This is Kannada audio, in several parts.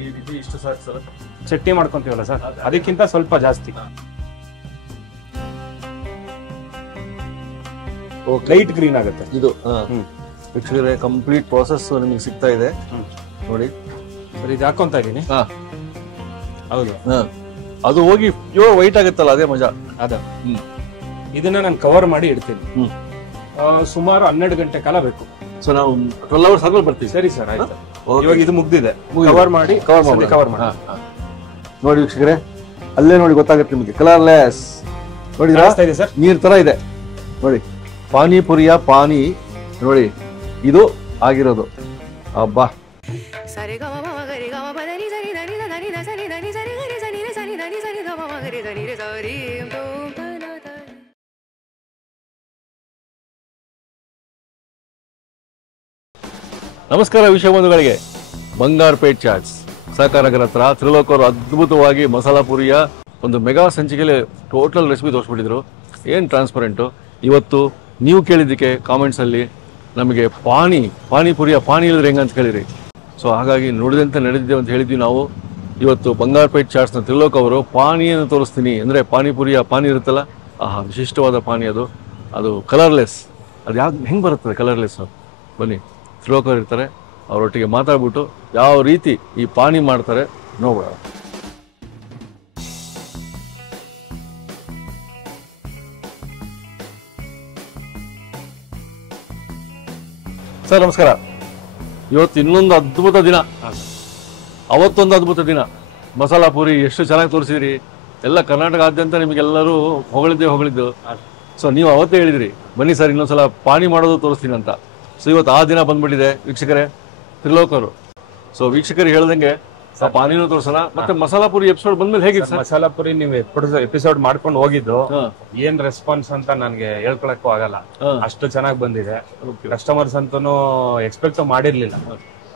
ಈ ರೀತಿ ಇಷ್ಟು ಸಾಕು ಸರ್. ಚಟ್ನಿ ಮಾಡ್ಕೊಂತೀವಲ್ಲ ಸರ್, ಅದಕ್ಕಿಂತ ಸ್ವಲ್ಪ ಜಾಸ್ತಿ. ಲೈಟ್ ಗ್ರೀನ್ ಆಗುತ್ತೆ ಇದು. ವೀಕ್ಷಕರೇ, ಕಂಪ್ಲೀಟ್ ಪ್ರಾಸೆಸ್ ನಿಮಗೆ ಸಿಗ್ತಾ ಇದೆ ನೋಡಿ ಸರ್. ಇದು ಹಾಕೊಂತ ಇದೀನಿ. ಹೌದು, ಅದು ಹೋಗಿ ಪ್ಯೂರ್ ವೈಟ್ ಆಗುತ್ತಲ್ಲ, ಅದೇ ಮಜಾ. ಅದ ಇದನ್ನ ನಾನು ಕವರ್ ಮಾಡಿ ಇಡ್ತೀನಿ. ಸುಮಾರು 12 ಗಂಟೆ ಕಾಲ ಬೇಕು. ಸೊ ನಾವು 12 ಅವರ್ಸ್ ಆದ್ಮೇಲೆ ಬರ್ತೀವಿ. ಸರಿ ಸರ್, ಆಯ್ತು. ಇವಾಗ ಇದು ಮುಗ್ದಿದೆ, ಕವರ್ ಮಾಡಿ ನೋಡಿ ವೀಕ್ಷಕರೇ, ಅಲ್ಲೇ ನೋಡಿ ಗೊತ್ತಾಗುತ್ತೆ ನಿಮಗೆ. ಕಲರ್ಲೆಸ್ ನೋಡಿದ್ರಾ ಸರ್, ನೀರ್ ತರ ಇದೆ ನೋಡಿ. ಪಾನಿಪುರಿಯ ಪಾನಿ ನೋಡಿ, ಇದು ಆಗಿರೋದು. ಅಬ್ಬಾ, ನಮಸ್ಕಾರ ವಿಷಯಬಂಧುಗಳಿಗೆ. ಬಂಗಾರಪೇಟ್ ಚಾಟ್ಸ್ ಸಹಕಾರನಗರ ಹತ್ರ ತ್ರಿಲೋಕ್ ಅವರು ಅದ್ಭುತವಾಗಿ ಮಸಾಲಾ ಪುರಿಯ ಒಂದು ಮೆಗಾ ಸಂಚಿಕೆಯಲ್ಲಿ ಟೋಟಲ್ ರೆಸಿಪಿ ತೋರಿಸ್ಬಿಟ್ಟಿದ್ರು. ಏನು ಟ್ರಾನ್ಸ್ಪರೆಂಟು. ಇವತ್ತು ನೀವು ಕೇಳಿದ್ದಕ್ಕೆ ಕಾಮೆಂಟ್ಸ್ ಅಲ್ಲಿ ನಮಗೆ ಪಾನಿಪುರಿಯ ಪಾನಿ ಹೇಳಿದ್ರೆ ಹೆಂಗಂತ ಕೇಳಿರಿ. ಸೊ ಹಾಗಾಗಿ ನುಡಿದಂತೆ ನಡೆದಿದ್ದೇವೆ ಅಂತ ಹೇಳಿದ್ವಿ ನಾವು. ಇವತ್ತು ಬಂಗಾರಪೇಟ್ ಚಾಟ್ಸ್ನ ತ್ರಿಲೋಕ್ ಅವರು ಪಾನಿಯನ್ನು ತೋರಿಸ್ತೀನಿ ಅಂದರೆ ಪಾನಿಪುರಿಯ ಪಾನಿ ಇರುತ್ತಲ್ಲ, ವಿಶಿಷ್ಟವಾದ ಪಾನಿ. ಅದು ಕಲರ್ಲೆಸ್. ಅದು ಹೆಂಗೆ ಬರುತ್ತದೆ ಕಲರ್ಲೆಸ್? ಬನ್ನಿ, ತ್ರಿಲೋಕ್ ಅವರು ಇರ್ತಾರೆ, ಅವರೊಟ್ಟಿಗೆ ಮಾತಾಡ್ಬಿಟ್ಟು ಯಾವ ರೀತಿ ಈ ಪಾನಿ ಮಾಡ್ತಾರೆ ನೋಡೋಣ. ಸರ್ ನಮಸ್ಕಾರ. ಇವತ್ತು ಇನ್ನೊಂದು ಅದ್ಭುತ ದಿನ, ಅವತ್ತೊಂದು ಅದ್ಭುತ ದಿನ. ಮಸಾಲಾ ಪೂರಿ ಎಷ್ಟು ಚೆನ್ನಾಗಿ ತೋರಿಸಿದ್ರಿ. ಎಲ್ಲ ಕರ್ನಾಟಕದಾದ್ಯಂತ ನಿಮಗೆಲ್ಲರೂ ಹೊಗಳಿದ್ದು. ಸೊ ನೀವು ಅವತ್ತೇ ಹೇಳಿದ್ರಿ, ಬನ್ನಿ ಸರ್ ಇನ್ನೊಂದ್ಸಲ ಪಾನಿ ಮಾಡೋದು ತೋರಿಸ್ತೀನಿ ಅಂತ. ಸೊ ಇವತ್ತು ಆ ದಿನ ಬಂದ್ಬಿಟ್ಟಿದೆ ವೀಕ್ಷಕರೇ, ತ್ರಿಲೋಕ್ ಅವರು. ಸೊ ವೀಕ್ಷಕರಿಗೆ ಹೇಳ್ದಂಗೆ ಪಾನಿನೂ ತೋರ್ಸೋಣ. ಮತ್ತೆ ಮಸಾಲಾ ಪುರಿ ಎಪಿಸೋಡ್ ಬಂದ್ಮೇಲೆ ಹೇಗಿತ್ತು? ಮಸಾಲಾ ಪುರಿ ನೀವು ಎಪಿಸೋಡ್ ಮಾಡ್ಕೊಂಡು ಹೋಗಿದ್ದು ಏನ್ ರೆಸ್ಪಾನ್ಸ್ ಅಂತ ನನ್ಗೆ ಹೇಳ್ಕೊಳಕ್ಕೂ ಆಗಲ್ಲ, ಅಷ್ಟು ಚೆನ್ನಾಗಿ ಬಂದಿದೆ. ಕಸ್ಟಮರ್ಸ್ ಅಂತೂ ಎಕ್ಸ್ಪೆಕ್ಟ್ ಮಾಡಿರ್ಲಿಲ್ಲ,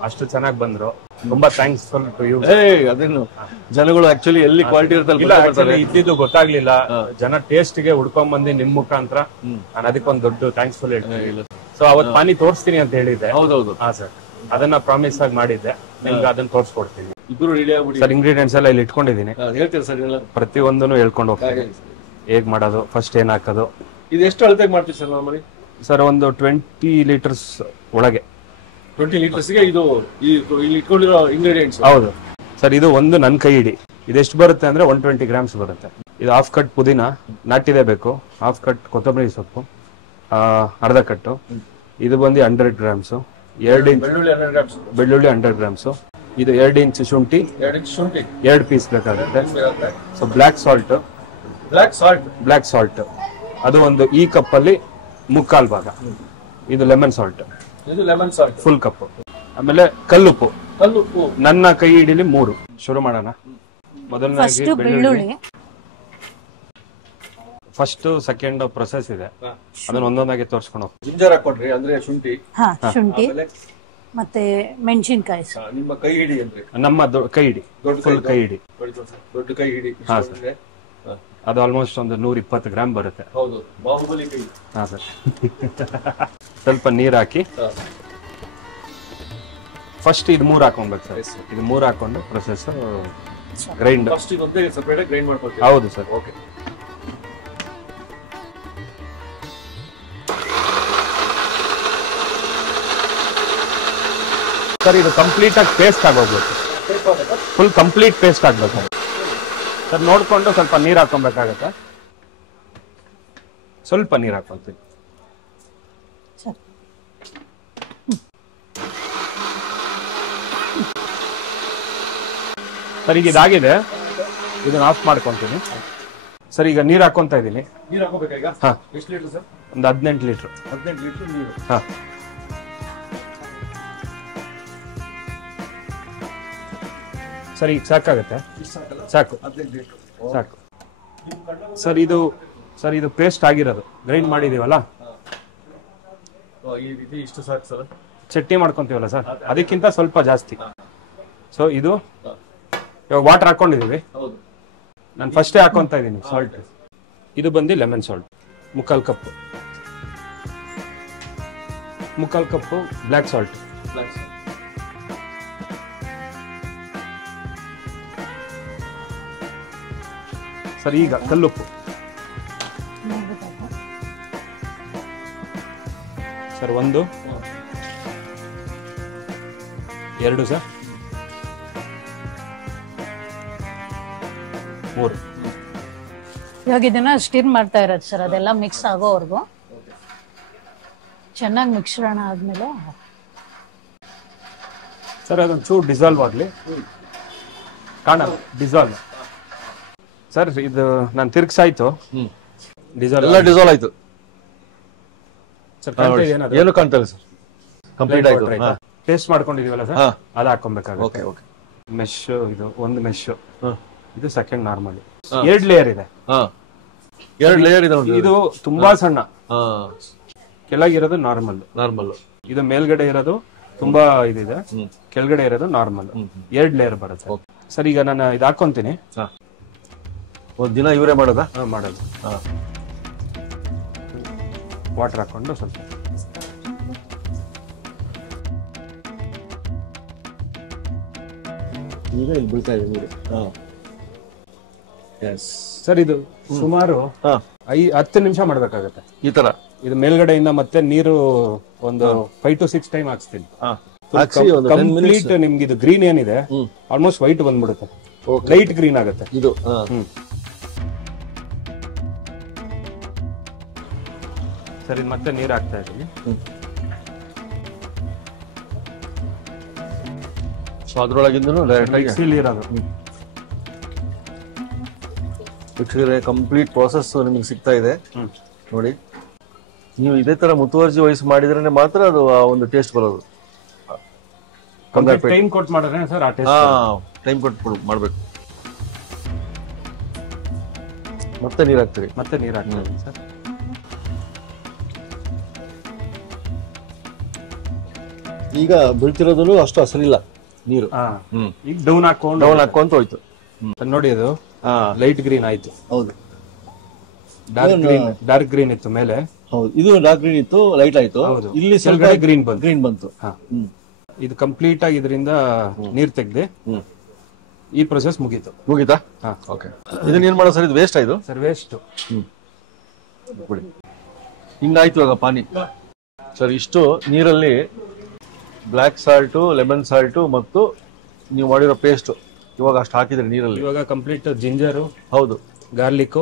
ಅಷ್ಟು ಚೆನ್ನಾಗಿ ಬಂದ್ರು. ತುಂಬಾ ಥ್ಯಾಂಕ್ಸ್ ಟು ಯು. ಅದೇನು ಜನಗಳು ಆಕ್ಚುಲಿ ಎಲ್ಲಿ ಕ್ವಾಲಿಟಿ ಇರ್ತಲ್ಲ ಇದ್ದಿದ್ದು ಗೊತ್ತಾಗ್ಲಿಲ್ಲ. ಜನ ಟೇಸ್ಟ್ ಗೆ ಹುಡ್ಕೊಂಡ್ ಬಂದಿ ನಿಮ್ ಮುಖಾಂತರ. ನಾನು ಅದಕ್ಕೊಂದು ದೊಡ್ಡ ಥ್ಯಾಂಕ್ಸ್ ಫುಲ್ ಹೇಳ್ತೀನಿ. ಸೊ ಅವತ್ ಪಾನಿ ತೋರಿಸ್ತೀನಿ ಅಂತ ಹೇಳಿದ್ದೆ. ಹೌದೌದು. ಹಾ ಸರ್, ಅದನ್ನ ಪ್ರಾಮಿಸ್ ಆಗಿ ಮಾಡಿದ್ದೆ. ನಿಮ್ಗೆ ಅದನ್ನ ತೋರಿಸ್ಕೊಡ್ತೀನಿ. ಇಬ್ರು ರೆಡಿ ಆಗ್ಬಿಡಿ ಸರ್. ಇಂಗ್ರೀಡಿಯೆಂಟ್ಸ್ ಎಲ್ಲ ಇಲ್ಲಿ ಇಟ್ಕೊಂಡಿದ್ದೀನಿ, ಹೇಳ್ತೀರಾ ಸರ್? ಎಲ್ಲ ಪ್ರತಿಯೊಂದನ್ನು ಹೇಳ್ಕೊಂಡು ಹೋಗ್ತೀನಿ. ಹೇಗ್ ಮಾಡೋದು, ಫಸ್ಟ್ ಏನ್ ಹಾಕೋದು. ಇದು ಎಷ್ಟು ಅಳತೆಗೆ ಮಾಡ್ತೀವಿ ಸರ್ ನಾರ್ಮಲಿ? ಸರ್ ಒಂದು 20 ಲೀಟರ್ಸ್ ಒಳಗೆ. 20 ಲೀಟರ್ಸ್ಗೆ ಇದು ಇಲ್ಲಿ ಇಟ್ಕೊಂಡಿರೋ ಇಂಗ್ರೀಡಿಯೆಂಟ್ಸ್? ಹೌದು ಸರ್. ಇದು ಒಂದು ನನ್ನ ಕೈ ಹಿಡಿ. ಇದೆಷ್ಟು ಬರುತ್ತೆ ಅಂದ್ರೆ 120 ಗ್ರಾಮ್ಸ್ ಬರುತ್ತೆ. ಇದು ಹಾಫ್ ಕಟ್ ಪುದೀನ ನಾಟಿದೆ ಬೇಕು, ಹಾಫ್ ಕಟ್ ಕೊತ್ತಂಬರಿ ಸೊಪ್ಪು, ಅರ್ಧ ಕಟ್ಟು. ಇದು ಬಂದು 100 ಗ್ರಾಮ್ಸ್. 2 ಇಂಚ್ ಬೆಳ್ಳುಳ್ಳಿ 100 ಗ್ರಾಮ್ಸ್. ಇದು 2 ಇಂಚ್ ಶುಂಠಿ, 2 ಪೀಸ್ ಬೇಕಾಗುತ್ತೆ. ಸೊ ಬ್ಲಾಕ್ ಸಾಲ್ಟ್ ಅದು ಒಂದು ಈ ಕಪ್ ಅಲ್ಲಿ 1/4 ಭಾಗ. ಇದು ಲೆಮನ್ ಸಾಲ್ಟ್ ಫುಲ್ ಕಪ್. ಆಮೇಲೆ ಕಲ್ಲುಪ್ಪು ನನ್ನ ಕೈ ಹಿಡಿಲಿ 3. ಶುರು ಮಾಡೋಣ. ಮೊದಲನೇದಾಗಿ ಬೆಳ್ಳುಳ್ಳಿ. ಫಸ್ಟ್ ಸೆಕೆಂಡ್ ಪ್ರೊಸೆಸ್ ಇದೆ, ಅದನ್ನ ಒಂದೊಂದಾಗಿ ತೋರಿಸ್ಕೊಂಡು ಹೋಗ್ತೀವಿ. ಜಿಂಜರ್ ಹಾಕೊಂಡ್ರಿ ಅಂದ್ರೆ ಶುಂಠಿ, ಮತ್ತೆ ಮೆಣಸಿನಕಾಯಿ. ನಿಮ್ಮ ಕೈ ಹಿಡಿ ಅಂದ್ರೆ ನಮ್ಮ ಕೈ ಹಿಡಿ, ಫುಲ್ ಕೈ ಹಿಡಿ, ದೊಡ್ಡ ಕೈ ಹಿಡಿ. ಅದು ಆಲ್ಮೋಸ್ಟ್ ಒಂದು 120 ಗ್ರಾಮ್ ಬರುತ್ತೆ. ಹೌದು, ಬಾಹುಬಲಿ ಕೈ. ಹಾ ಸರ್. ಸ್ವಲ್ಪ ನೀರ್ ಹಾಕಿ ಫಸ್ಟ್ ಇದು 3 ಹಾಕೊಬೇಕು ಸರ್. ಇದು 3 ಹಾಕೊಂಡು ಪ್ರೊಸೆಸ್ ಗ್ರೈಂಡ್. ಸಪರೇಟ್ ಗ್ರೈಂಡ್ ಮಾಡ್ಕೊಳ್ತೀವಿ? ಹೌದು ಸರ್. ಓಕೆ. ಸರ್ ಇದು ಕಂಪ್ಲೀಟ್ ಆಗಿ ಪೇಸ್ಟ್ ಆಗೋಗ್ಬೇಕು, ಫುಲ್ ಕಂಪ್ಲೀಟ್ ಪೇಸ್ಟ್ ಆಗ್ಬೇಕು ಸರ್. ನೋಡ್ಕೊಂಡು ಸ್ವಲ್ಪ ನೀರ್ ಹಾಕೊಬೇಕಾಗತ್ತೆ. ಸ್ವಲ್ಪ ನೀರ್ ಹಾಕೊಳ್ತೀವಿ. ಸರ್ ಈಗ ಇದಾಗಿದೆ, ಇದನ್ನ ಆಫ್ ಮಾಡ್ಕೊಂತೀನಿ ಸರ್. ಈಗ ನೀರ್ ಹಾಕೊಂತ ಇದೀನಿ. ನೀರ್ ಹಾಕೋಬೇಕಾ ಈಗ? ಹಾ. ಎಷ್ಟು ಲೀಟರ್ ಸರ್? ಒಂದು 18 ಲೀಟರ್. 18 ಲೀಟರ್ ನೀರು. ಹಾ. ಸರ್ ಈಗ ಸಾಕಾಗತ್ತೆ? ಸಾಕು, 18 ಲೀಟರ್ ಸಾಕು ಸರ್. ಇದು ಪೇಸ್ಟ್ ಆಗಿರೋದು, ಗ್ರೈಂಡ್ ಮಾಡಿದೀವಲ್ಲ, ಈ ರೀತಿ ಇಷ್ಟು ಸಾಕು ಸರ್. ಚಟ್ನಿ ಮಾಡ್ಕೊಂತೀವಲ್ಲ ಸರ್, ಅದಕ್ಕಿಂತ ಸ್ವಲ್ಪ ಜಾಸ್ತಿ. ಸೊ ಇದು ಇವಾಗ ವಾಟರ್ ಹಾಕೊಂಡಿದೀವಿ. ನಾನು ಫಸ್ಟೇ ಹಾಕೊಂತ ಇದೀನಿ ಸಾಲ್ಟ್. ಇದು ಬಂದು lemon salt 1/4 cup. 1/4 cup black salt. Sir ಈಗ ಕಲ್ಲುಪ್ಪು ಸರ್ 1 2 ಸರ್ 3. ಇವಾಗ ಇದನ್ನ ಸ್ಟಿರ್ ಮಾಡ್ತಾ ಇರೋದು ಸರ್, ಅದೆಲ್ಲ ಮಿಕ್ಸ್ ಆಗೋವರೆಗೂ ಚೆನ್ನಾಗಿ ಮಿಶ್ರಣ ಆದ್ಮೇಲೆ ಸರ್ ಅದೊಂದು ಚೂರು ಡಿಸಾಲ್ವ್ ಆಗಲಿ ಕಾಣಲ್ಲ ಡಿಸಾಲ್ವ್. ಸರ್ ಇದು ನಾನು ತಿರ್ಗ್ಸಾಯ್ತು ಡಿಸಾಲ್ವ್ ಎಲ್ಲ ಡಿಸಾಲ್ವ್ ಆಯ್ತು. ಸರ್ ಏನು ಕಾಣ್ತಾ ಇಲ್ಲ ಸರ್, ಕಂಪ್ಲೀಟ್ ಆಯ್ತು. ಟೇಸ್ಟ್ ಮಾಡ್ಕೊಂಡಿದೀವಲ್ಲ ಸರ್, ಅದು ಹಾಕೊಬೇಕಾಗುತ್ತೆ. Okay okay. ಮೆಶ್ ಇದು ಒಂದು ಮೆಶ್, ಇದು ಸೆಕೆಂಡ್ ನಾರ್ಮಲ್. 2 ಲೇಯರ್ ಇದೆ. 2 ಲೇಯರ್ ಇದೆ. ಇದು ತುಂಬಾ ಸಣ್ಣ, ಕೆಳಗಿರೋದು ನಾರ್ಮಲ್. ಇದು ಮೇಲ್ಗಡೆ ಇರೋದು ತುಂಬಾ ಇದಿದೆ, ಕೆಳಗಡೆ ಇರೋದು ನಾರ್ಮಲ್. 2 ಲೇಯರ್ ಬರುತ್ತೆ ಸರ್. ಈಗ ನಾನು ಇದು ಹಾಕೊಂತೀನಿ. ಒಂದ್ ದಿನ ಇವರೇ ಮಾಡೋದಾ? ಮಾಡೋದು. ವಾಟರ್ ಹಾಕೊಂಡು ಸ್ವಲ್ಪ ಈಗ ಇಲ್ಲಿ ಬೀಳ್ತಾ ಇದೆ ನೀರು. ಸರ್ ಇದು ಸುಮಾರು 10 ನಿಮಿಷ ಮಾಡ್ಬೇಕಾಗತ್ತೆ ಈ ತರ. ಇದು ಮೇಲ್ಗಡೆಯಿಂದ ಮತ್ತೆ ನೀರು ಒಂದು 5 to 6 ಟೈಮ್ ಹಾಕ್ಸ್ತೀನಿ. ಕಂಪ್ಲೀಟ್ ನಿಮ್ಗೆ ಇದು ಗ್ರೀನ್ ಏನಿದೆ ಆಲ್ಮೋಸ್ಟ್ ವೈಟ್ ಬಂದ್ಬಿಡುತ್ತೆ, ಲೈಟ್ ಗ್ರೀನ್ ಆಗುತ್ತೆ ಇದು. ಸರಿ ಮತ್ತೆ ನೀರು ಹಾಕ್ತಾ ಇದೀನಿ. ಸೊ ಅದ್ರೊಳಗಿಂದನು ಮಿಕ್ಸಿಲಿ ಇರೋದು ಕಂಪ್ಲೀಟ್ ಪ್ರಾಸೆಸ್ ನಿಮಗೆ ಸಿಗ್ತಾ ಇದೆ ನೋಡಿ. ನೀವು ಇದೇ ತರ ಮುತುವರ್ಜಿ ವಹಿಸಿ ಮಾಡಿದ್ರೆ ಮಾತ್ರ ಅದು ಆ ಒಂದು ಟೇಸ್ಟ್ ಬರೋದು. ಟೈಮ್ ಕೊಟ್ಟು ಮಾಡಿದ್ರೆ ಸರ್ ಆ ಟೇಸ್ಟ್. ಟೈಮ್ ಕೊಟ್ಟು ಮಾಡ್ಬೇಕು. ಮತ್ತೆ ನೀರ್ ಹಾಕ್ತೀರಿ? ಮತ್ತೆ ನೀರು ಹಾಕ್ತೀವಿ ಸರ್. ಈಗ ಬೀಳ್ತಿರೋದು ಅಷ್ಟು ಹಸರಿಲ್ಲ ನೀರು. ಈಗ ಡೌನ್ ಹಾಕೊಂತ ಹೋಯ್ತು ನೋಡಿ. ಅದು ಲೈಟ್ ಗ್ರೀನ್ ಆಯ್ತು. ಹೌದು, ಡಾರ್ಕ್ ಗ್ರೀನ್ ಇತ್ತು ಮೇಲೆ. ಹೌದು, ಇದು ಡಾರ್ಕ್ ಗ್ರೀನ್ ಇತ್ತು, ಲೈಟ್ ಆಯ್ತು. ಇಲ್ಲಿ ಸ್ವಲ್ಪ ಗ್ರೀನ್ ಬಂತು. ಇದು ಕಂಪ್ಲೀಟ್ ಆಗಿ ಇದರಿಂದ ನೀರ್ ತೆಗ್ದೆ ಈ ಪ್ರೊಸೆಸ್ ಮುಗೀತಾ? ಓಕೆ. ಇದನ್ನ ಏನ್ ಮಾಡೋ ಸರ್? ಇದು ವೇಸ್ಟ್ ಆಯ್ತು ಸರ್. ವೇಸ್ಟ್ ಹಿಂಗಾಯ್ತು ಇವಾಗ ಪಾನಿ ಸರ್. ಇಷ್ಟು ನೀರಲ್ಲಿ ಬ್ಲಾಕ್ ಸಾಲ್ಟು, ಲೆಮನ್ ಸಾಲ್ಟು ಮತ್ತು ನೀವು ಮಾಡಿರೋ ಪೇಸ್ಟ್ ಇವಾಗ ಅಷ್ಟು ಹಾಕಿದ್ರೆ ನೀರಲ್ಲಿ. ಇವಾಗ ಕಂಪ್ಲೀಟ್ ಜಿಂಜರು, ಹೌದು, ಗಾರ್ಲಿಕ್,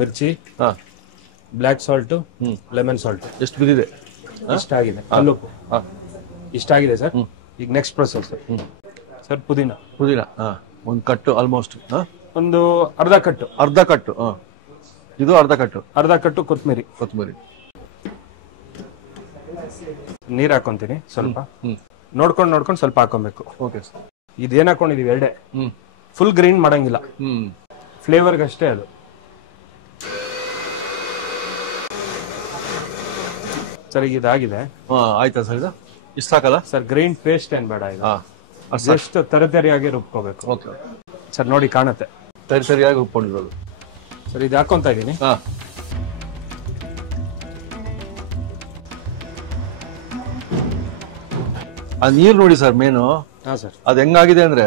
ಮಿರ್ಚಿ, ಬ್ಲಾಕ್ ಸಾಲ್ಟ್, ಲೆಮನ್ ಸಾಲ್ಟ್ ಎಷ್ಟು ಬಿದ್ದಿದೆ? ಇಷ್ಟಾಗಿದೆ. ಕಲ್ಲುಪ್ಪು ಇಷ್ಟಾಗಿದೆ ಸರ್. ಈಗ ನೆಕ್ಸ್ಟ್ ಪ್ರೊಸೆಸ್ ಸರ್ ಪುದೀನ. ಒಂದು ಕಟ್ಟು ಆಲ್ಮೋಸ್ಟ್ ಒಂದು ಅರ್ಧ ಕಟ್ಟು. ಇದು ಅರ್ಧ ಕಟ್ಟು ಕೊತ್ತಂಬರಿ. ನೀರ್ ಹಾಕೊಂತೀನಿ ಸ್ವಲ್ಪ. ನೋಡ್ಕೊಂಡು ಸ್ವಲ್ಪ ಹಾಕೊಬೇಕು. ಓಕೆ. ಇದೇನ್ ಹಾಕೊಂಡಿದೀವಿ ಎರಡೇ. ಫುಲ್ ಗ್ರೈಂಡ್ ಮಾಡಂಗಿಲ್ಲ, ಫ್ಲೇವರ್ಗೆ ಅಷ್ಟೇ ಅದು. ಸರ್ ಈಗ ಇದಾಗಿದೆ. ಆಯ್ತಾ ಸರ್? ಇದು ಇಷ್ಟ ಹಾಕಲ್ಲ ಸರ್? ಗ್ರೈಂಡ್ ಪೇಸ್ಟ್ ಏನ್ ಬೇಡ, ಇದು ಜಸ್ಟ್ ತರತರಿಯಾಗಿ ರುಬ್ಕೋಬೇಕು. ಓಕೆ ಸರ್ ನೋಡಿ ಕಾಣುತ್ತೆ, ತರಿಯಾಗಿ ರುಬ್ಕೊಂಡಿರೋದು. ಸರ್ ಇದು ಹಾಕೊಂತ ಇದೀನಿ. ಆ ನೀರ್ ನೋಡಿ ಸರ್, ಮೇನು ಸರ್ ಅದ್ ಹೆಂಗಾಗಿದೆ ಅಂದ್ರೆ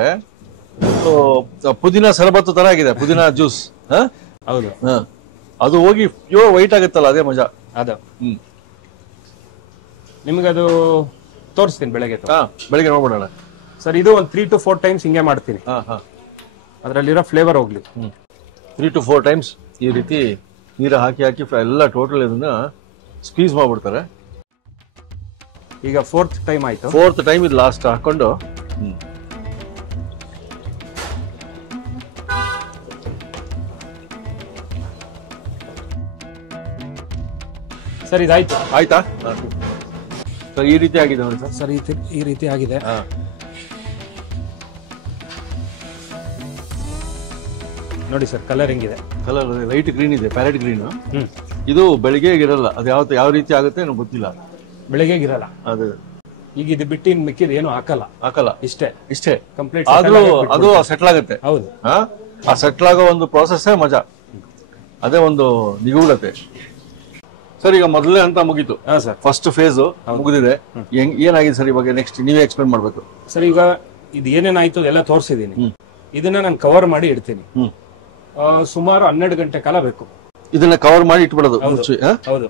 ಪುದೀನ ಸರಬತ್ತು ತರ ಆಗಿದೆ. ಪುದೀನ ಜ್ಯೂಸ್. ಹೌದು, ಅದು ಹೋಗಿ ಪ್ಯೂರ್ ವೈಟ್ ಆಗುತ್ತಲ್ಲ, ಅದೇ ಮಜಾ. ಅದು ನಿಮ್ಗದು ತೋರಿಸ್ತೀನಿ ಬೆಳಗ್ಗೆ ನೋಡ್ಬಿಡೋಣ ಸರ್. ಇದು ಒಂದು 3 to 4 ಟೈಮ್ಸ್ ಹಿಂಗೆ ಮಾಡ್ತೀನಿ, ಅದ್ರಲ್ಲಿರೋ ಫ್ಲೇವರ್ ಹೋಗ್ಲಿ. 3 to 4 ಟೈಮ್ಸ್ ಈ ರೀತಿ ನೀರು ಹಾಕಿ ಎಲ್ಲ ಟೋಟಲ್ ಇದನ್ನ ಸ್ಕ್ವೀಸ್ ಮಾಡ್ಬಿಡ್ತಾರೆ. ಈಗ 4th ಟೈಮ್ ಆಯ್ತು. 4th ಟೈಮ್ ಇದು ಲಾಸ್ಟ್ ಹಾಕೊಂಡು ಸರ್ ಇದಾಯ್ತು. ಆಯ್ತಾ ಸರ್? ಈ ರೀತಿ ಆಗಿದೆ ನೋಡಿ ಸರ್. ಸರ್ ಈ ರೀತಿ ಆಗಿದೆ. ನೋಡಿ ಸರ್, ಕಲರ್ ಹೆಂಗಿದೆ. ಕಲರ್ ಲೈಟ್ ಗ್ರೀನ್ ಇದೆ, ಪ್ಯಾರೆಟ್ ಗ್ರೀನ್. ಇದು ಬೆಳಿಗ್ಗೆ ಇರಲ್ಲ, ಅದು ಯಾವ ರೀತಿ ಆಗುತ್ತೆ ಏನೋ ಗೊತ್ತಿಲ್ಲ. ಬೆಳಿಗ್ಗೆ ಇರಲ್ಲ ಅದು. ಈಗ ಇದು ಬಿಟ್ಟು ಮಿಕ್ಕಿದ ಏನು ಹಾಕಲ್ಲ. ಇಷ್ಟೇ ಕಂಪ್ಲೀಟ್. ಆದ್ರೂ ಅದು ಸೆಟ್ಲ್ ಆಗುತ್ತೆ. ಹೌದು, ಆ ಸೆಟ್ಲ್ ಆಗೋ ಒಂದು ಪ್ರಾಸೆಸ್ ಮಜಾ, ಅದೇ ಒಂದು ನಿಗೂಢತೆ. ಸರ್ ಈಗ ಮೊದಲೇ ಅಂತ ಮುಗೀತು ಸರ್. ಫಸ್ಟ್ ಫೇಸ್ ಮುಗಿದಿದೆ. ಏನಾಗಿದೆ ಸರ್ ಇವಾಗ? ನೆಕ್ಸ್ಟ್ ನೀವೇ ಎಕ್ಸ್ಪ್ಲೇನ್ ಮಾಡ್ಬೇಕು ಸರ್. ಈಗ ಇದು ಏನೇನಾಯ್ತು ಎಲ್ಲ ತೋರಿಸಿದೀನಿ. ಇದನ್ನ ನಾನು ಕವರ್ ಮಾಡಿ ಇಡ್ತೀನಿ. ಸುಮಾರು 12 ಗಂಟೆ ಕಾಲ ಬೇಕು. ಇದನ್ನ ಕವರ್ ಮಾಡಿ ಇಟ್ಬಿಡೋದು ಮುಚ್ಚಿ. ಹೌದು.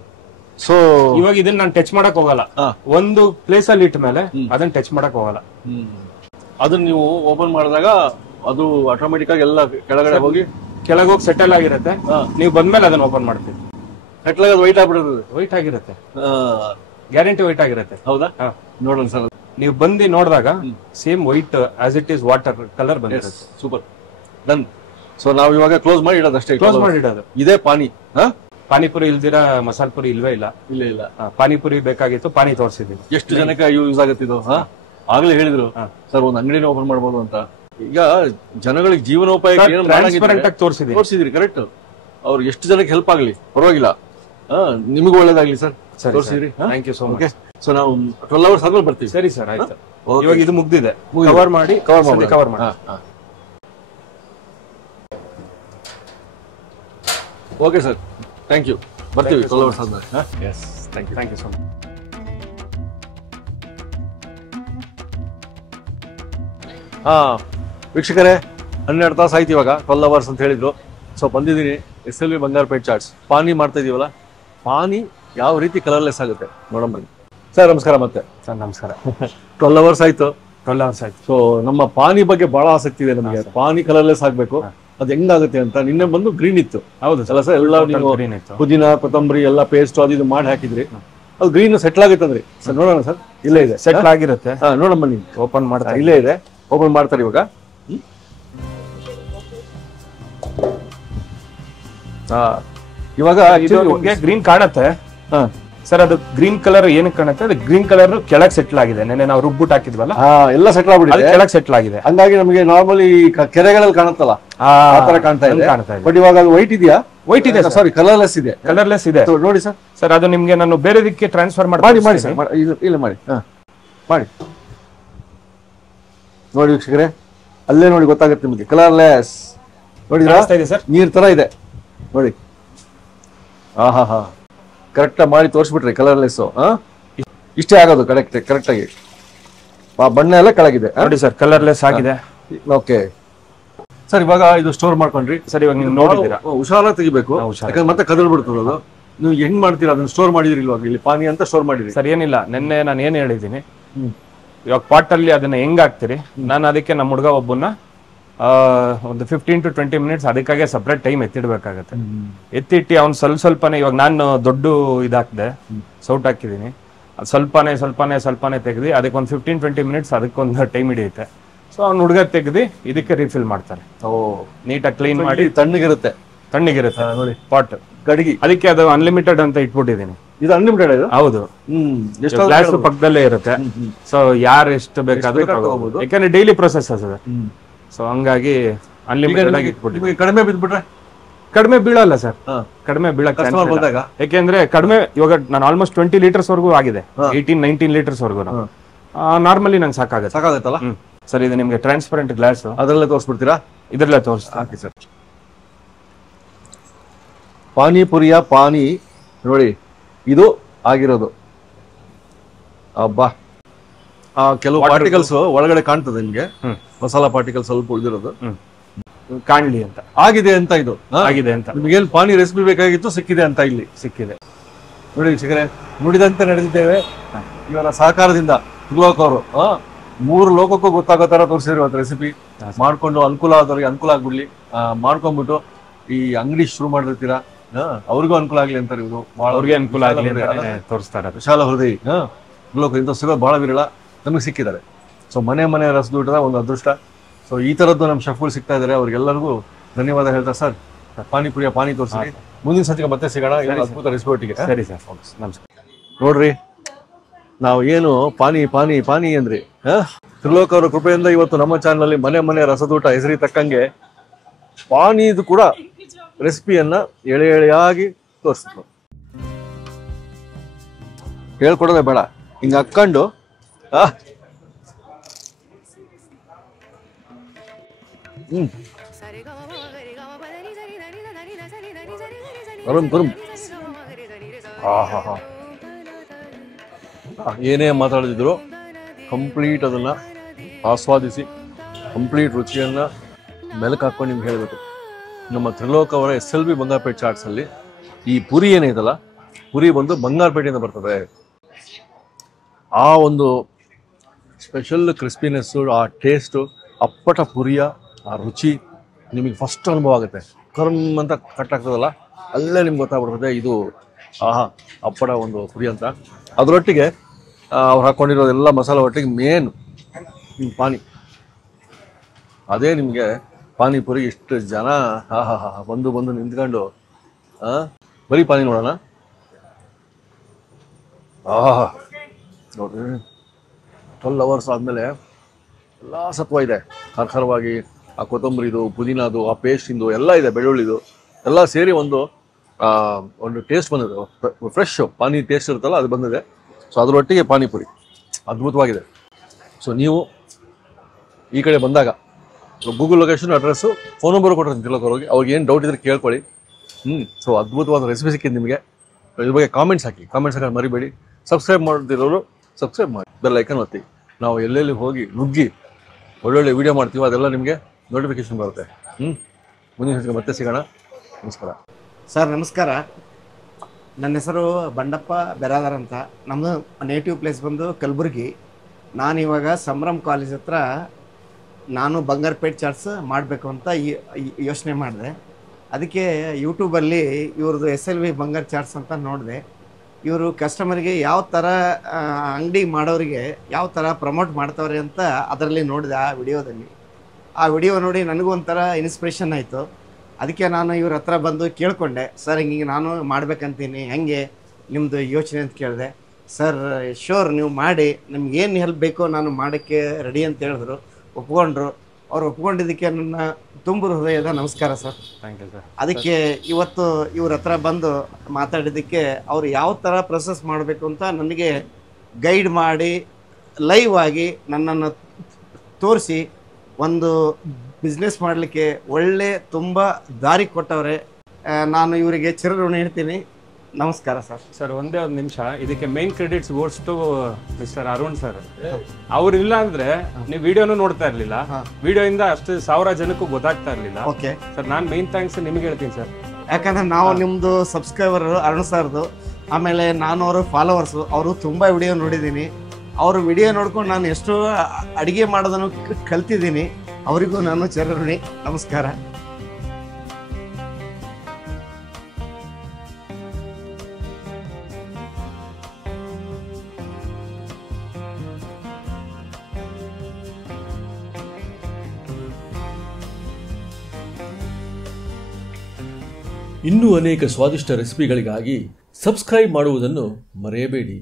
ಸೊ ಇವಾಗ ಇದನ್ನ ನಾನು ಟಚ್ ಮಾಡಕ್ ಹೋಗಲ್ಲ. ಒಂದು ಪ್ಲೇಸ್ ಅಲ್ಲಿ ಇಟ್ಟ ಮೇಲೆ ಅದನ್ನ ಟಚ್ ಮಾಡಕ್ ಹೋಗಲ್ಲ. ಅದನ್ನ ನೀವು ಓಪನ್ ಮಾಡಿದಾಗ ಅದು ಆಟೋಮೆಟಿಕ್ ಆಗಿ ಎಲ್ಲ ಕೆಳಗಡೆ ಹೋಗಿ ಸೆಟಲ್ ಆಗಿರುತ್ತೆ. ನೀವು ಬಂದ್ಮೇಲೆ ಅದನ್ನ ಓಪನ್ ಮಾಡ್ತೀವಿ. ಸೆಟಲ್ ಆಗೋದು ವೈಟ್ ಆಗ್ಬಿಡುತ್ತೆ. ವೈಟ್ ಆಗಿರುತ್ತೆ, ಗ್ಯಾರಂಟಿ ವೈಟ್ ಆಗಿರುತ್ತೆ. ಹೌದಾ? ನೋಡೋಣ ಸರ್. ನೀವು ಬಂದು ನೋಡಿದಾಗ same white as it is water colour ಬಂದಿರುತ್ತೆ. Super, done. ಸೊ ನಾವು ಇವಾಗ ಕ್ಲೋಸ್ ಮಾಡಿ ಇಡೋದಷ್ಟೇ. ಕ್ಲೋಸ್ ಮಾಡಿ ಇಡೋದು. ಇದೇ ಪಾನಿ. ಪಾನಿಪುರಿ ಇಲ್ದಿರಾ ಮಸಾಲ ಪುರಿ ಇಲ್ವೇ ಇಲ್ಲ. ಇಲ್ಲ. ಪಾನಿಪುರಿ ಬೇಕಾಗಿತ್ತು, ಪಾನಿ ತೋರಿಸಿದೀವಿ. ಎಷ್ಟು ಜನಕ್ಕೆ ಯೂಸ್ ಆಗುತ್ತೆ ಇದು? ಆಗ್ಲೇ ಹೇಳಿದ್ರು ಸರ್ ಒಂದು ಅಂಗಡಿನ ಓಪನ್ ಮಾಡ್ಬೋದು ಅಂತ. ಈಗ ಜನಗಳಿಗೆ ಜೀವನೋಪಾಯ ತೋರಿಸಿದ್ರಿ, ಕರೆಕ್ಟ್. ಅವ್ರು ಎಷ್ಟು ಜನಕ್ಕೆ ಹೆಲ್ಪ್ ಆಗ್ಲಿ ಪರವಾಗಿಲ್ಲ. ನಿಮಗೂ ಒಳ್ಳೇದಾಗ್ಲಿ ಸರ್. ತೋರಿಸಿದ್ರಿ, thank you so much. So ನಾವು 12 hours ಆದ್ಮೇಲೆ ಬರ್ತೀವಿ. ಸರಿ ಸರ್, ಆಯ್ತು. ಇವಾಗ ಇದು ಮುಗ್ದಿದೆ, ಕವರ್ ಮಾಡಿ. Okay sir, thank you. ಬರ್ತೀವಿ 12 hours ಆದ್ಮೇಲೆ. Yes, thank you so much. ವೀಕ್ಷಕರೇ, 12 ತಾಸು ಆಯ್ತು ಇವಾಗ. 12 hours ಅಂತ ಹೇಳಿದ್ರು. ಸೊ ಬಂದಿದ್ದೀನಿ SLV ಬಂಗಾರಪೇಟ್ ಚಾಟ್ಸ್. ಪಾನಿ ಮಾಡ್ತಾ ಇದೀವಲ್ಲ, ಪಾನಿ ಯಾವ ರೀತಿ ಕಲರ್ಲೆಸ್ ಆಗುತ್ತೆ ನೋಡೋಣ ಬನ್ನಿ. ಸರ್ ನಮಸ್ಕಾರ. ಮತ್ತೆ ಸರ್ ನಮಸ್ಕಾರ. 12 hours ಆಯ್ತು. 12 hours ಆಯ್ತು. ಸೊ ನಮ್ಮ ಪಾನಿ ಬಗ್ಗೆ ಬಹಳ ಆಸಕ್ತಿ ಇದೆ ನಮಗೆ. ಪಾನಿ ಕಲರ್ಲೆಸ್ ಆಗ್ಬೇಕು, ಅದು ಹೆಂಗಾಗುತ್ತೆ ಅಂತ. ನಿನ್ನೆ ಬಂದು ಗ್ರೀನ್ ಇತ್ತು. ಹೌದು ಅಲ್ಲ ಸರ್? ಎಲ್ಲ ನೀವು ಪುದೀನ ಕೊತ್ತಂಬರಿ ಎಲ್ಲ ಪೇಸ್ಟ್ ಅದು ಇದು ಮಾಡಿ ಹಾಕಿದ್ರಿ. ಅದು ಗ್ರೀನ್ ಸೆಟ್ಲ್ ಆಗುತ್ತಂದ್ರಿ. ಸರ್ ನೋಡೋಣ ಸರ್. ಇಲ್ಲೇ ಇದೆ, ಸೆಟ್ಲ್ ಆಗಿರುತ್ತೆ. ನೋಡೋಣ ಬನ್ನಿ. ಓಪನ್ ಮಾಡ್ತಾ ಇಲ್ಲೇ ಇದೆ, ಓಪನ್ ಮಾಡ್ತಾರೆ ಇವಾಗ. ಇವಾಗ ಗ್ರೀನ್ ಕಾಣುತ್ತೆ ಸರ್. ಅದು ಗ್ರೀನ್ ಕಲರ್ ಏನಕ್ಕೆ ಕಾಣುತ್ತೆ? ಅದು ಗ್ರೀನ್ ಕಲರ್ ಕೆಳಗ್ ಸೆಟ್ಲ್ ಆಗಿದೆ. ನೆನ್ನೆ ನಾವು ರುಬ್ಬಿಟ್ಟು ಹಾಕಿದ್ವಲ್ಲ, ಎಲ್ಲ ಸೆಟ್ಲ್ ಆಗ್ಬಿಟ್ಟಿದೆ, ಕೆಳಗ್ ಸೆಟ್ಲ್ ಆಗಿದೆ. ಹಂಗಾಗಿ ನಮಗೆ ನಾರ್ಮಲಿ ಕೆರೆಗಳಲ್ಲಿ ಕಾಣುತ್ತಲ್ಲ ಆ ತರ ಕಾಣ್ತಾ ಇದೆ. ಬಟ್ ಇವಾಗ ಅದು ವೈಟ್ ಇದೆಯಾ? ವೈಟ್ ಇದೆ, ಸಾರಿ ಕಲರ್ಲೆಸ್ ಇದೆ. ಕಲರ್ಲೆಸ್ ಇದೆ ನೋಡಿ ಸರ್. ಸರ್ ಅದು ನಿಮ್ಗೆ ನಾನು ಬೇರೆದಕ್ಕೆ ಟ್ರಾನ್ಸ್ಫರ್ ಮಾಡಿ ಸರ್. ಇಲ್ಲ ಮಾಡಿ ನೋಡಿ ವೀಕ್ಷಕರೇ, ಅಲ್ಲೇ ನೋಡಿ ಗೊತ್ತಾಗುತ್ತೆ ನಿಮಗೆ. ಕಲರ್ಲೆಸ್ ನೋಡಿದ್ರಾ? ಸರ್ ನೀರ್ ತರ ಇದೆ ನೋಡಿ. ಹಾ ಕರೆಕ್ಟ್ ಮಾಡಿ ತೋರಿಸ್ಬಿಟ್ರಿ. ಕಲರ್ಲೆಸ್ ಇಷ್ಟೇ ಆಗೋದು ಕರೆಕ್ಟ್ ಆಗಿ. ಬಣ್ಣ ಎಲ್ಲ ಕೆಳಗಿದೆ ನೋಡಿ ಸರ್, ಕಲರ್ಲೆಸ್ ಆಗಿದೆ. ಓಕೆ ಸರ್, ಇವಾಗ ಇದು ಸ್ಟೋರ್ ಮಾಡ್ಕೊಂಡ್ರಿ ಸರ್. ಇವಾಗ ನೀವು ನೋಡಿದ್ದೀರಾ, ಹುಷಾರ ತೆಗಿಬೇಕು, ಯಾಕಂದ್ರೆ ಮತ್ತೆ ಕದಲ್ ಬಿಡ್ತದೆ ಅದು. ನೀವು ಹೆಂಗ್ ಮಾಡ್ತೀರಾ ಅದನ್ನ? ಸ್ಟೋರ್ ಮಾಡಿದ್ರಿ ಇವಾಗ ಇಲ್ಲಿ ಪಾನಿ ಅಂತ ಸ್ಟೋರ್ ಮಾಡಿದ್ರಿ ಸರ್? ಏನಿಲ್ಲ, ನಿನ್ನೆ ನಾನು ಏನ್ ಹೇಳಿದ್ದೀನಿ, ಇವಾಗ ಪಾಟ್ ಅಲ್ಲಿ ಅದನ್ನ ಹೆಂಗ್ ಹಾಕ್ತಿರಿ, ನಾನು ಅದಕ್ಕೆ ನಮ್ಮ ಹುಡುಗ ಒಬ್ಬನ್ನ ಒಂದು 15 to 20 minutes ಅದಕ್ಕಾಗೆ ಸಪ್ರೇಟ್ ಟೈಮ್ ಎತ್ತಿಡ್ಬೇಕಾಗತ್ತೆ. ಎತ್ತಿಟ್ಟು ಅವ್ನು ಸ್ವಲ್ಪನೇ, ಇವಾಗ ನಾನು ದೊಡ್ಡ ಇದಾಕ್ದೆ ಸೌಟ್ ಹಾಕಿದೀನಿ, ಅದು ಸ್ವಲ್ಪನೇ ತೆಗ್ದು ಅದಕ್ಕೊಂದು 15-20 minutes ಅದಕ್ಕೊಂದು ಟೈಮ್ ಹಿಡಿಯುತ್ತೆ. ಸೊ ಅವ್ನು ಹುಡುಗ ತೆಗ್ದು ಇದಕ್ಕೆ ರೀಫಿಲ್ ಮಾಡ್ತಾರೆ. ನೀಟಾಗಿ ಕ್ಲೀನ್ ಮಾಡಿ. ತಣ್ಣಗಿರುತ್ತೆ ನೋಡಿ ಪಾಟ್ ಗಡಿಗೆ. ಅದಕ್ಕೆ ಅದು ಅನ್ಲಿಮಿಟೆಡ್ ಅಂತ ಇಟ್ಬಿಟ್ಟಿದೀನಿ. ಇದು ಅನ್ಲಿಮಿಟೆಡ್ ಇದು? ಹೌದು. ಗ್ಲಾಸ್ ಪಕ್ಕದಲ್ಲೇ ಇರುತ್ತೆ. ಸೊ ಯಾರು ಎಷ್ಟು ಬೇಕಾದ್ರೂ ತಗೋಬಹುದು, ಯಾಕಂದ್ರೆ ಡೈಲಿ ಪ್ರೊಸೆಸ್ ಅದು. ಸೊ ಹಂಗಾಗಿ ಅನ್ಲಿಮಿಟೆಡ್ ಆಗಿ ಇಟ್ಬಿಟ್ಟು. ಕಡಿಮೆ ಬಿದ್ಬಿಟ್ರೆ? ಕಡಿಮೆ ಬೀಳಲ್ಲ ಸರ್, ಕಡಿಮೆ ಬೀಳಕ್ಕೆ. ಯಾಕೆಂದ್ರೆ ಕಡಿಮೆ, ಇವಾಗ ನಾನು ಆಲ್ಮೋಸ್ಟ್ 20 liters ವರೆಗೂ ಆಗಿದೆ, 18-19 liters ವರೆಗೂ. ನಾರ್ಮಲಿ ನಂಗೆ ಸಾಕಾಗತ್ತಲ್ಲ ಸರ್. ಇದು ನಿಮ್ಗೆ ಟ್ರಾನ್ಸ್ಪರೆಂಟ್ ಗ್ಲಾಸ್, ಅದರಲ್ಲೇ ತೋರಿಸ್ಬಿಡ್ತೀರಾ? ಇದರಲ್ಲೇ ತೋರಿಸ್ತೀನಿ ಸರ್. ಪಾನಿಪುರಿಯ ಪಾನಿ ನೋಡಿ, ಇದು ಆಗಿರೋದು. ಅಬ್ಬಾ, ಕೆಲವು ಪಾರ್ಟಿಕಲ್ಸ್ ಒಳಗಡೆ ಕಾಣ್ತದೆ ನಿಮ್ಗೆ. ಮಸಾಲಾ ಪಾರ್ಟಿಕಲ್ ಸ್ವಲ್ಪ ಉಳಿದಿರೋದು ಕಾಣ್ಲಿ ಅಂತ ಆಗಿದೆ ಅಂತ. ಇದು ಆಗಿದೆ ಅಂತ. ನಿಮ್ಗೇನು ಪಾನಿ ರೆಸಿಪಿ ಬೇಕಾಗಿತ್ತು, ಸಿಕ್ಕಿದೆ ಅಂತ. ಇಲ್ಲಿ ಸಿಕ್ಕಿದೆ ನೋಡಿ ವೀಕ್ಷಕರೇ. ನುಡಿದಂತೆ ನಡೆದಿದ್ದೇವೆ. ಇವರ ಸಹಕಾರದಿಂದ ತುಲೋಕ್ ಅವರು 3 ಲೋಕಕ್ಕೂ ಗೊತ್ತಾಗೋ ತರ ತೋರಿಸಿದ್ರು ಇವತ್ತು ರೆಸಿಪಿ. ಮಾಡ್ಕೊಂಡು ಅನುಕೂಲ ಆದವ್ರಿಗೆ ಅನುಕೂಲ ಆಗ್ಬಿಡ್ಲಿ, ಮಾಡ್ಕೊಂಡ್ಬಿಟ್ಟು ಈ ಅಂಗಡಿ ಶುರು ಮಾಡಿರ್ತೀರಾ, ಅವ್ರಿಗೂ ಅನುಕೂಲ ಆಗ್ಲಿ ಅಂತಾರೆ ಇವರು. ಅವ್ರಿಗೆ ಅನುಕೂಲ ಆಗ್ಲಿ ತೋರಿಸ್ತಾರೆ. ವಿಶಾಲ ಹೃದಯ ತುಲೋಕ್ ಇಂಥ ಸಿಗೋದು ಬಹಳ ವಿರಳ, ನಮಗೆ ಸಿಕ್ಕಿದ್ದಾರೆ. ಸೊ ಮನೆ ರಸದೂಟದ ಒಂದು ಅದೃಷ್ಟ. ಸೊ ಈ ತರದ್ದು ನಮ್ಮ ಶೆಫ್ಗಳು ಸಿಗ್ತಾ ಇದ್ದಾರೆ. ಅವ್ರಿಗೆಲ್ಲರಿಗೂ ಧನ್ಯವಾದ ಹೇಳ್ತಾರೆ. ಸರ್ ಪಾನಿಪುರಿಯ ಪಾನಿ ತೋರಿಸಿ, ಮುಂದಿನ ಸತಿಗೆ ಮತ್ತೆ ಸಿಗೋಣ ಅದ್ಭುತ ರೆಸಿಪಿ ಒಟ್ಟಿಗೆ. ಸರಿ ಸರ್, ನಮಸ್ಕಾರ. ನೋಡ್ರಿ, ನಾವು ಏನು ಪಾನಿ ಅಂದ್ರಿ. ತ್ರಿಲೋಕ್ ಅವರ ಕೃಪೆಯಿಂದ ಇವತ್ತು ನಮ್ಮ ಚಾನಲ್ ಮನೆ ರಸದೂಟ ಹೆಸರಿ ತಕ್ಕಂಗೆ ಪಾನಿದು ಕೂಡ ರೆಸಿಪಿಯನ್ನ ಎಳೆಯಾಗಿ ತೋರಿಸ್ತು. ಹೇಳ್ಕೊಡೋದೇ ಬೇಡ, ಹಿಂಗ ಹಾಕೊಂಡು ಏನೇ ಮಾತಾಡಿದ್ರು ಕಂಪ್ಲೀಟ್ ಅದನ್ನ ಆಸ್ವಾದಿಸಿ ಕಂಪ್ಲೀಟ್ ರುಚಿಯನ್ನ ಮೆಲುಕು ಹಾಕೊಂಡು ನಿಮ್ಗೆ ಹೇಳ್ಬೇಕು. ನಮ್ಮ ತ್ರಿಲೋಕ್ ಅವರ SLB ಬಂಗಾರಪೇಟ್ ಚಾಟ್ಸಲ್ಲಿ ಈ ಪುರಿ ಏನೈತಲ್ಲ, ಪುರಿ ಬಂದು ಬಂಗಾರಪೇಟೆಯಿಂದ ಬರ್ತದೆ. ಆ ಒಂದು ಸ್ಪೆಷಲ್ ಕ್ರಿಸ್ಪಿನೆಸ್ಸು, ಆ ಟೇಸ್ಟು, ಅಪ್ಪಟ ಪುರಿಯ ಆ ರುಚಿ ನಿಮಗೆ ಫಸ್ಟ್ ಅನುಭವ ಆಗುತ್ತೆ. ಕರ್ಮ್ ಅಂತ ಕಟ್ಟಾಗ್ತದಲ್ಲ, ಅಲ್ಲೇ ನಿಮ್ಗೆ ಗೊತ್ತಾಗ್ಬಿಡ್ತದೆ ಇದು ಆಹಾ ಅಪ್ಪಟ ಒಂದು ಪುರಿ ಅಂತ. ಅದರೊಟ್ಟಿಗೆ ಅವ್ರು ಹಾಕ್ಕೊಂಡಿರೋದೆಲ್ಲ ಮಸಾಲೆ ಒಟ್ಟಿಗೆ ಮೇನ್ ಪಾನಿ. ಅದೇ ನಿಮಗೆ ಪಾನಿಪುರಿ. ಇಷ್ಟು ಜನ ಬಂದು ನಿಂತ್ಕೊಂಡು ಬರೀ ಪಾನಿ ನೋಡೋಣ. ನೋಡ್ರಿ 12 hours ಆದಮೇಲೆ ಎಲ್ಲ ಸತ್ವ ಇದೆ. ಖಾರವಾಗಿ ಆ ಕೊತ್ತಂಬರಿದು, ಪುದೀನದು, ಆ ಪೇಸ್ಟಿಂದು ಎಲ್ಲ ಇದೆ, ಬೆಳ್ಳುಳ್ಳಿದು ಎಲ್ಲ ಸೇರಿ ಒಂದು ಟೇಸ್ಟ್ ಬಂದಿದೆ. ಫ್ರೆಶ್ ಪಾನಿ ಟೇಸ್ಟ್ ಇರುತ್ತಲ್ಲ, ಅದು ಬಂದಿದೆ. ಸೊ ಅದರೊಟ್ಟಿಗೆ ಪಾನಿಪುರಿ ಅದ್ಭುತವಾಗಿದೆ. ಸೊ ನೀವು ಈ ಕಡೆ ಬಂದಾಗ Google location, address, phone number ಕೊಟ್ಟಿರ್ತೀನಿ ತ್ರಿಲೋಕ್ ಅವ್ರಿಗೆ. ಅವ್ರಿಗೆ ಏನು ಡೌಟ್ ಇದ್ರೆ ಕೇಳ್ಕೊಳ್ಳಿ. ಸೊ ಅದ್ಭುತವಾದ ರೆಸಿಪಿ ಸಿಕ್ಕಿದ್ದು ನಿಮಗೆ. ಇದ್ರ ಬಗ್ಗೆ ಕಾಮೆಂಟ್ಸ್ ಹಾಕಿ ಮರಿಬೇಡಿ. ಸಬ್ಸ್ಕ್ರೈಬ್ ಮಾಡ್ತಿರೋರು ಸಬ್ಸ್ಕ್ರೈಬ್ ಮಾಡಿ, ಬೆಲ್ ಐಕನ್ ಒತ್ತಿ. ನಾವು ಎಲ್ಲೆಲ್ಲಿ ಹೋಗಿ ನುಗ್ಗಿ ಒಳ್ಳೊಳ್ಳೆ ವೀಡಿಯೋ ಮಾಡ್ತೀವೋ ಅದೆಲ್ಲ ನಿಮಗೆ ನೋಟಿಫಿಕೇಶನ್ ಬರುತ್ತೆ. ಮುಂದಿನ ಸಲ ಮತ್ತೆ ಸಿಗೋಣ. ನಮಸ್ಕಾರ ಸರ್. ನಮಸ್ಕಾರ. ನನ್ನ ಹೆಸರು ಬಂಡಪ್ಪ ಬೆರಾದಾರ್ ಅಂತ. ನಮ್ಮದು ನೇಟಿವ್ ಪ್ಲೇಸ್ ಬಂದು ಕಲಬುರಗಿ. ನಾನಿವಾಗ ಸಂಭ್ರಮ್ ಕಾಲೇಜ್ ಹತ್ರ ನಾನು ಬಂಗಾರಪೇಟ್ ಚಾಟ್ಸ್ ಮಾಡಬೇಕು ಅಂತ ಯೋಚನೆ ಮಾಡಿದೆ. ಅದಕ್ಕೆ ಯೂಟ್ಯೂಬಲ್ಲಿ ಇವ್ರದ್ದು SLB ಬಂಗಾರ ಚಾಟ್ಸ್ ಅಂತ ನೋಡಿದೆ. ಇವರು ಕಸ್ಟಮರ್ಗೆ ಯಾವ ಥರ ಅಂಗಡಿ ಮಾಡೋರಿಗೆ ಯಾವ ಥರ ಪ್ರಮೋಟ್ ಮಾಡ್ತವ್ರೆ ಅಂತ ಅದರಲ್ಲಿ ನೋಡಿದೆ ಆ ವಿಡಿಯೋದಲ್ಲಿ. ಆ ವಿಡಿಯೋ ನೋಡಿ ನನಗೂ ಒಂಥರ ಇನ್ಸ್ಪಿರೇಷನ್ ಆಯಿತು. ಅದಕ್ಕೆ ನಾನು ಇವ್ರ ಹತ್ರ ಬಂದು ಕೇಳಿಕೊಂಡೆ, ಸರ್ ಹಿಂಗೆ ನಾನು ಮಾಡ್ಬೇಕಂತೀನಿ, ಹೆಂಗೆ ನಿಮ್ಮದು ಯೋಚನೆ ಅಂತ ಕೇಳಿದೆ. ಸರ್ ಶೋರ್ ನೀವು ಮಾಡಿ, ನಿಮ್ಗೇನು ಹೆಲ್ಪ್ ಬೇಕೋ ನಾನು ಮಾಡೋಕ್ಕೆ ರೆಡಿ ಅಂತ ಹೇಳಿದ್ರು. ಒಪ್ಕೊಂಡ್ರು. ಅವ್ರು ಒಪ್ಕೊಂಡಿದ್ದಕ್ಕೆ ನನ್ನ ತುಂಬ ಹೃದಯದ ನಮಸ್ಕಾರ ಸರ್. Thank you sir. ಅದಕ್ಕೆ ಇವತ್ತು ಇವ್ರ ಹತ್ರ ಬಂದು ಮಾತಾಡಿದ್ದಕ್ಕೆ ಅವ್ರು ಯಾವ ಥರ ಪ್ರೊಸೆಸ್ ಮಾಡಬೇಕು ಅಂತ ನನಗೆ ಗೈಡ್ ಮಾಡಿ, ಲೈವ್ ಆಗಿ ನನ್ನನ್ನು ತೋರಿಸಿ ಒಂದು ಬಿಸ್ನೆಸ್ ಮಾಡಲಿಕ್ಕೆ ಒಳ್ಳೆ ತುಂಬ ದಾರಿ ಕೊಟ್ಟವ್ರೆ. ನಾನು ಇವರಿಗೆ ಚಿರಋಣಿ ಇಡ್ತೀನಿ. ನಮಸ್ಕಾರ ಸರ್. ಸರ್ ಒಂದೇ ಒಂದು ನಿಮಿಷ, ಇದಕ್ಕೆ main credits goes to mister Arun sir. ಅವ್ರು ಇಲ್ಲ ಅಂದ್ರೆ ನೀವು ವಿಡಿಯೋನು ನೋಡ್ತಾ ಇರ್ಲಿಲ್ಲ, ವಿಡಿಯೋ ಇಂದ ಅಷ್ಟು 1000 ಜನಕ್ಕೂ ಗೊತ್ತಾಗ್ತಾ ಇರ್ಲಿಲ್ಲ. ಓಕೆ ಸರ್, ನಾನು ಮೇನ್ ಥ್ಯಾಂಕ್ಸ್ ನಿಮಗೆ ಹೇಳ್ತೀನಿ ಸರ್. ಯಾಕಂದ್ರೆ ನಾವು ನಿಮ್ಮದು ಸಬ್ಸ್ಕ್ರೈಬರ್ ಅರುಣ್ ಸರ್ದು, ಆಮೇಲೆ ನಾನು ಅವರು ಫಾಲೋವರ್ಸು. ಅವರು ತುಂಬ ವಿಡಿಯೋ ನೋಡಿದ್ದೀನಿ. ಅವ್ರ ವಿಡಿಯೋ ನೋಡ್ಕೊಂಡು ನಾನು ಎಷ್ಟೋ ಅಡುಗೆ ಮಾಡೋದನ್ನು ಕಲ್ತಿದ್ದೀನಿ. ಅವರಿಗೂ ನಾನು ಚಿರಋಣಿ. ನಮಸ್ಕಾರ. ಇನ್ನೂ ಅನೇಕ ಸ್ವಾದಿಷ್ಟ ರೆಸಿಪಿಗಳಿಗಾಗಿ ಸಬ್ಸ್ಕ್ರೈಬ್ ಮಾಡುವುದನ್ನು ಮರೆಯಬೇಡಿ.